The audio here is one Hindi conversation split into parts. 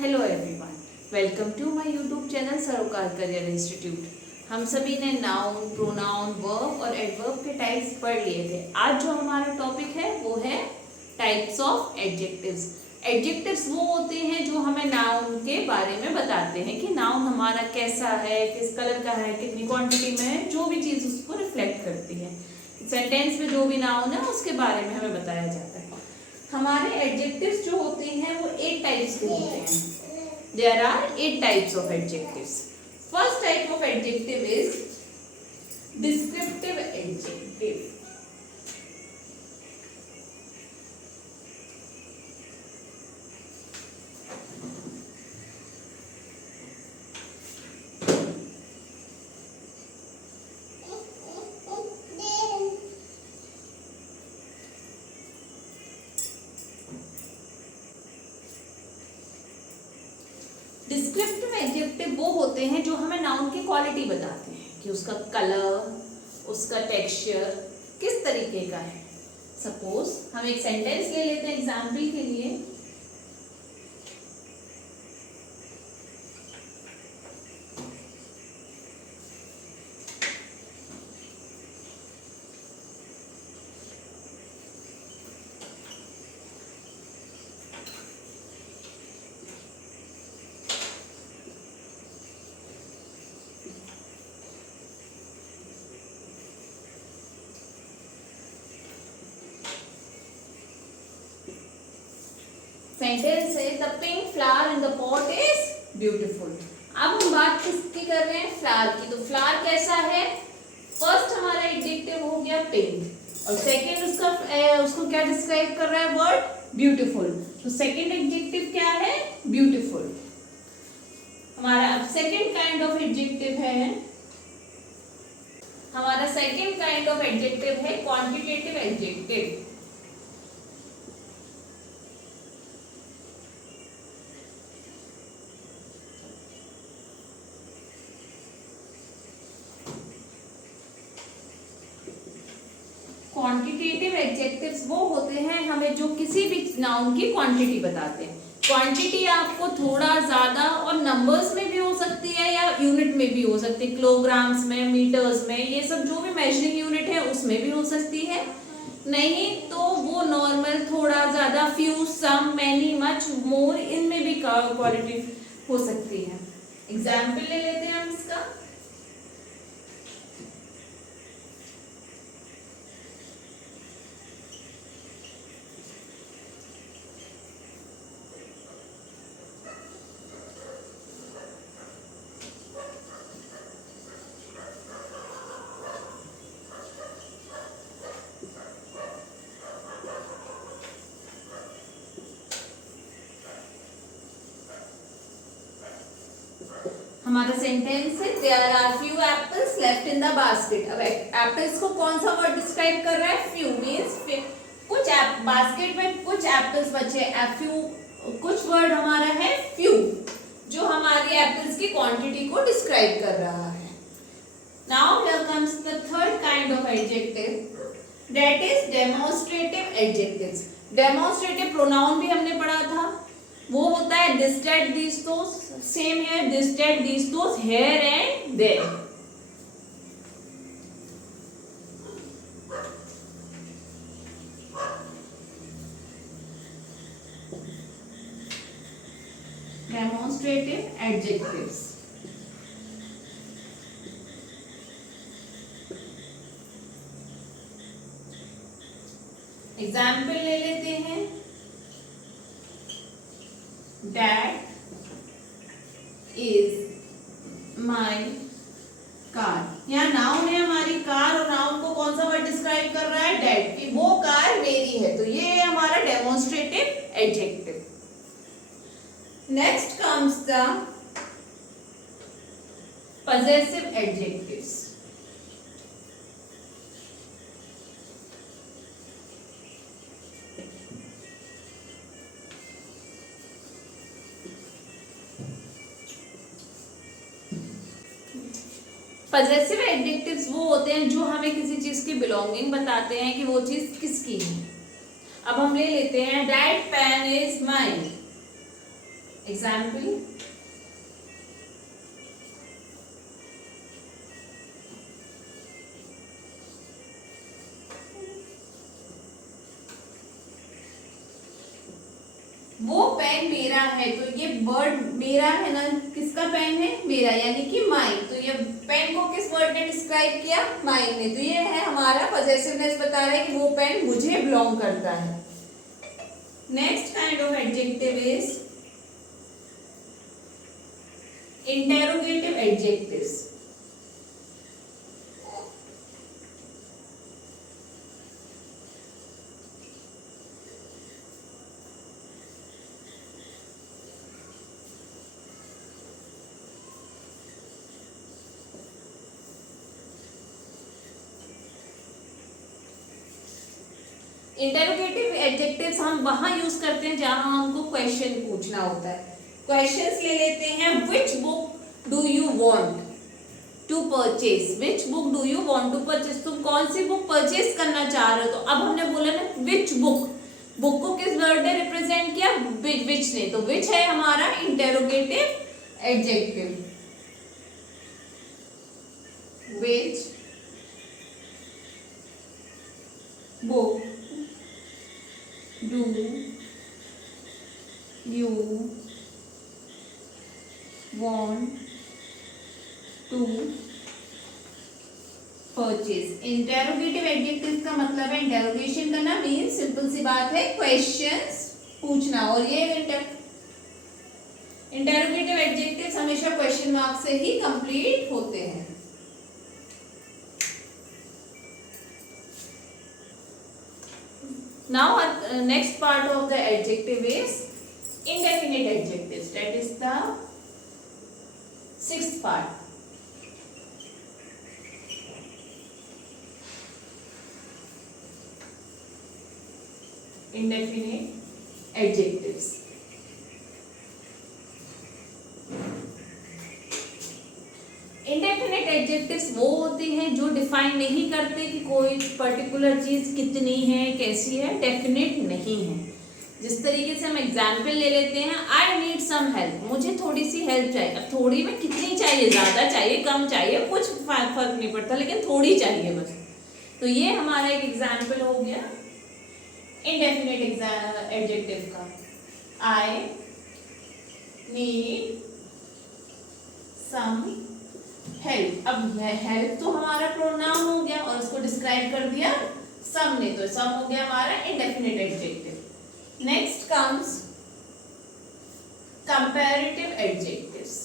Hello everyone, welcome to my YouTube channel Sarokar career institute. हम सभी ने नाउन, प्रोनाउन, वर्ब और एडवर्ब के टाइप्स पढ़ लिए थे। आज जो हमारा टॉपिक है वो है टाइप्स ऑफ एडजेक्टिव्स। एडजेक्टिव्स वो होते हैं जो हमें नाउन के बारे में बताते हैं कि नाउन हमारा कैसा है, किस कलर का है, कितनी क्वांटिटी में है, जो भी चीज़ उसको रिफ्लेक्ट करती है। सेंटेंस में जो भी नाउन है उसके बारे में हमें बताया जाता है। हमारे एडजेक्टिव्स जो होते हैं वो 8 टाइप्स के होते हैं। There are 8 types of adjectives. First type of adjective is descriptive adjective. Descriptive adjective वो होते हैं जो हमें नाउन की क्वालिटी बताते हैं कि उसका कलर, उसका टेक्सचर किस तरीके का है। सपोज हम एक सेंटेंस ले लेते हैं एग्जाम्पल के लिए। सेंटेंस है the pink flower in the pot is beautiful. अब हम बात किसकी कर रहे हैं? फ्लावर की। तो फ्लावर कैसा है? फर्स्ट हमारा एडजेक्टिव हो गया पिंक और सेकंड उसको क्या डिस्क्राइब कर रहा है? Word beautiful. तो सेकंड एडजेक्टिव क्या है? ब्यूटीफुल। हमारा अब सेकंड काइंड ऑफ एडजेक्टिव है, हमारा सेकंड काइंड ऑफ एडजेक्टिव है क्वांटिटेटिव एडजेक्टिव। क्वांटिटेटिव एडजेक्टिव्स वो होते हैं हमें जो किसी भी नाउन की क्वांटिटी बताते हैं। क्वांटिटी आपको थोड़ा ज्यादा और नंबर्स में भी हो सकती है या यूनिट में भी हो सकती है, किलोग्राम्स में, मीटर्स में, ये सब जो भी मेजरिंग यूनिट है उसमें भी हो सकती है। नहीं तो वो नॉर्मल, थोड़ा ज्यादा, फ्यू, सम, मैनी, मच, मोर, इनमें भी क्वालिटी हो सकती है। एग्जाम्पल ले लेते हैं हम इसका। हमारा सेंटेंस है there are few apples left in the basket. अब एप्पल्स को कौन सा वर्ड डिस्क्राइब कर रहा है? फ्यू मींस कुछ बास्केट में कुछ एप्पल्स बचे। फ्यू कुछ वर्ड हमारा है फ्यू जो हमारी एप्पल्स की क्वांटिटी को डिस्क्राइब कर रहा है। Now here comes the third kind of adjective, that is demonstrative adjectives. Demonstrative pronoun भी हमने पढ़ा था, वो होता है this, that, this, those. Same है this, that, this, those, here and there. Demonstrative adjectives. Example ले लेते हैं। That is my car। यहाँ नाउन है हमारी कार और नाउन को कौन सा वर्ड डिस्क्राइब कर रहा है? That, कि वो कार मेरी है। तो ये है हमारा demonstrative adjective. Next comes the possessive adjectives. Possessive adjectives वो होते हैं जो हमें किसी चीज की बिलोंगिंग बताते हैं कि वो चीज किसकी है। अब हम ले लेते हैं that pain is mine. Example, वो पेन मेरा है, तो ये वर्ड मेरा है ना, किसका पेन है? मेरा, यानी कि माइन। तो ये पेन को किस वर्ड ने डिस्क्राइब किया? माइन ने। तो ये है हमारा पॉजेसिवनेस, बता रहा है कि वो पेन मुझे बिलोंग करता है। Next kind of adjective is interrogative adjectives. Interrogative adjectives हम वहां यूज करते हैं जहां हमको क्वेश्चन पूछना होता है। क्वेश्चंस ले लेते हैं। Which book do you want to purchase? Which book do you want to purchase? तुम कौन सी बुक परचेज करना चाह रहे हो? तो अब हमने बोला ना विच बुक, बुक को किस वर्ड ने रिप्रेजेंट किया? विच ने। तो विच है हमारा interrogative adjective. Which book do you want to purchase? Interrogative adjective का मतलब है इंटेरोगेशन करना, मीन्स सिंपल सी बात है क्वेश्चंस पूछना। और ये इंटेरोगेटिव एडजेक्टिव्स हमेशा क्वेश्चन मार्क से ही कंप्लीट होते हैं। Now next part of the adjective is indefinite adjectives. That is the sixth part. Indefinite adjectives. Indefinite adjectives वो होते हैं जो डिफाइन नहीं करते कि कोई पर्टिकुलर चीज कितनी है, कैसी है, डेफिनेट नहीं है। जिस तरीके से हम एग्जाम्पल ले लेते हैं, आई नीड सम हेल्प, मुझे थोड़ी सी हेल्प चाहिए। अब थोड़ी में कितनी चाहिए? ज्यादा चाहिए, कम चाहिए, कुछ फर्क नहीं पड़ता, लेकिन थोड़ी चाहिए बस। तो ये हमारा एक एग्जाम्पल हो गया इंडेफिनेट एडजेक्टिव का। I need some help. अब हेल्प तो हमारा प्रोनाउन हो गया और उसको डिस्क्राइब कर दिया सम ने, तो सम हो गया हमारा indefinite adjective. Next comes comparative adjectives.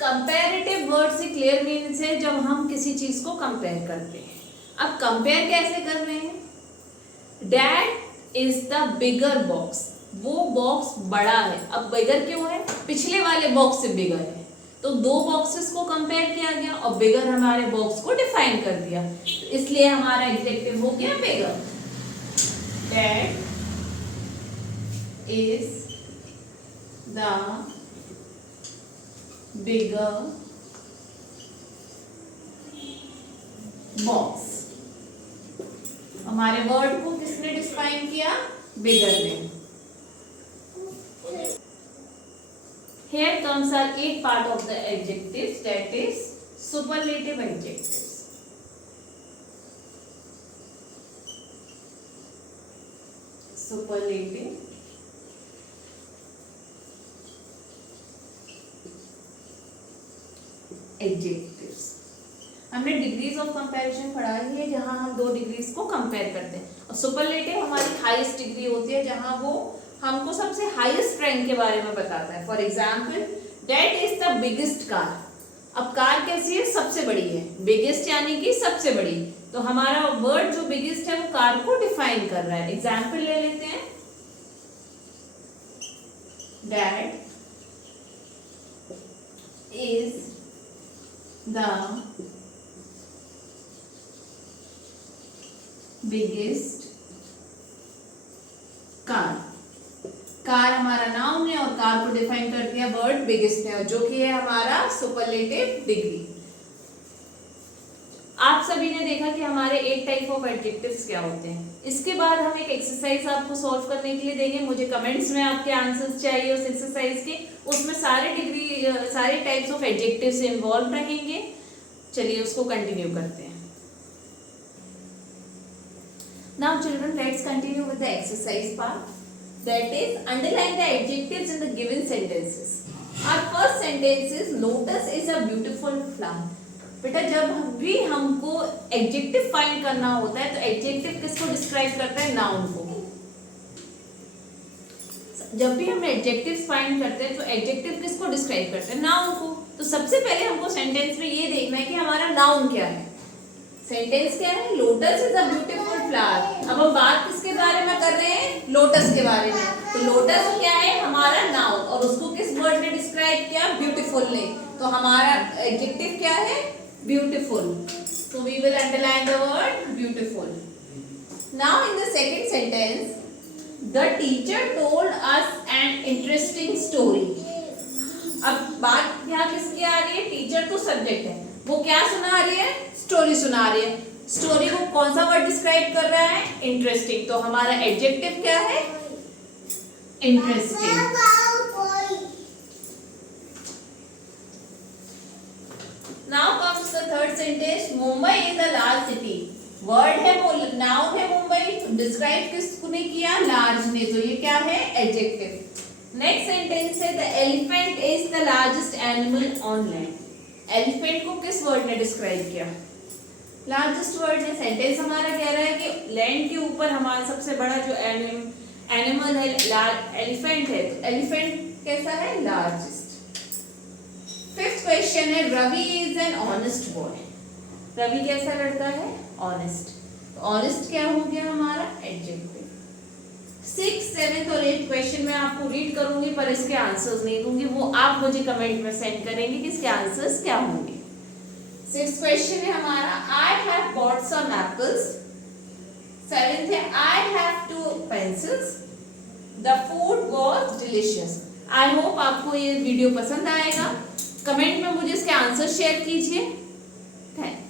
Comparative word से क्लियर मीनिंग है जब हम किसी चीज को कंपेयर करते हैं। अब कंपेयर कैसे कर रहे हैं? That is the bigger box, वो बॉक्स बड़ा है। अब बिगर क्यों है? पिछले वाले बॉक्स से बिगर है, तो दो बॉक्सेस को कंपेयर किया गया और बिगर हमारे बॉक्स को डिफाइन कर दिया, तो इसलिए हमारा एडजेक्टिव हो गया bigger. That is the bigger box। हमारे वर्ड को किसने डिफाइन किया? बिगर ने। Here comes our eighth part of the adjectives, that is superlative adjectives। superlative adjectives. हमने डिग्रीज ऑफ कंपैरिजन पढ़ा ही है, जहां हम दो डिग्रीज को कंपेयर करते हैं। और सुपरलेटिव हमारी हाईएस्ट डिग्री होती है, जहां वो हमको सबसे हाईएस्ट रैंक के बारे में बताता है। For example, that is the biggest car. अब कार कैसी है? सबसे बड़ी है। बिगेस्ट यानी कि सबसे बड़ी, तो हमारा वर्ड जो बिगेस्ट है वो कार को डिफाइन कर रहा है। एग्जाम्पल ले लेते हैं। That is the biggest car. Car हमारा नाउन है और कार को डिफाइन कर दिया वर्ड बिगेस्ट ने, जो कि है हमारा सुपरलेटिव डिग्री। आप सभी ने देखा कि हमारे 8 टाइप ऑफ एडजेक्टिव्स क्या होते हैं। इसके बाद हम एक एक्सरसाइज आपको सॉल्व करने के लिए देंगे। मुझे कमेंट्स में आपके आंसर्स चाहिए उस एक्सरसाइज के। उसमें सारे टाइप्स ऑफ एडजेक्टिव्स इन्वॉल्व रहेंगे। चलिए उसको कंटिन्यू करते हैं। Now children, let's continue with the exercise part, that is underline the adjectives in the given sentences. Our first sentence is lotus is a beautiful flower. बेटा, जब भी हमको एडजेक्टिव फाइंड करना होता है तो एडजेक्टिव किसको डिस्क्राइब करता है? नाउन को। जब भी हम एडजेक्टिव्स फाइंड करते हैं तो एडजेक्टिव किसको डिस्क्राइब करते हैं? नाउन को। तो सबसे पहले हमको सेंटेंस में ये देखना है कि हमारा नाउन क्या है। सेंटेंस क्या है? Lotus is a beautiful flower. अब हम बात किसके बारे में कर रहे हैं? लोटस के बारे में। तो लोटस क्या है? हमारा नाउन, और उसको किस वर्ड ने डिस्क्राइब किया? ब्यूटीफुल ने। तो हमारा एडजेक्टिव क्या है? Beautiful. So we will underline the word beautiful. Now in the second sentence, the teacher told us an interesting story. अब बात यहाँ किसकी आ रही है? टीचर तो सब्जेक्ट है, वो क्या सुना रही है? स्टोरी सुना रही है। स्टोरी को कौन सा वर्ड डिस्क्राइब कर रहा है? इंटरेस्टिंग। तो हमारा एडजेक्टिव क्या है? Interesting. Now comes the third sentence. Mumbai is a large city. Word है वो, noun है मुंबई, डिस्क्राइब किसने किया? लार्ज ने। तो ये क्या है? एडजेक्टिव। नेक्स्ट सेंटेंस है the elephant is the largest animal on land. Elephant को किस वर्ड ने डिस्क्राइब किया? लार्जेस्ट वर्ड ने। सेंटेंस हमारा कह रहा है कि लैंड के ऊपर हमारा सबसे बड़ा जो एनिमल है एलिफेंट है। तो एलिफेंट कैसा है? लार्जेस्ट। फिफ्थ क्वेश्चन है Ravi is an honest boy. Ravi कैसा लड़का है? ऑनेस्ट। तो ऑनेस्ट क्या हो गया हमारा? एडजेक्टिव। 6, 7 और 8 क्वेश्चन मैं आपको रीड करूंगी पर इसके आंसर्स नहीं दूंगी, वो आप मुझे कमेंट में सेंड करेंगे कि इसके आंसर्स क्या होंगे। 6th क्वेश्चन है हमारा I have bought some apples. 7th है I have 2 pencils. The food was delicious. I hope आपको ये वीडियो पसंद आएगा। कमेंट में मुझे इसके आंसर शेयर कीजिए। Thank you.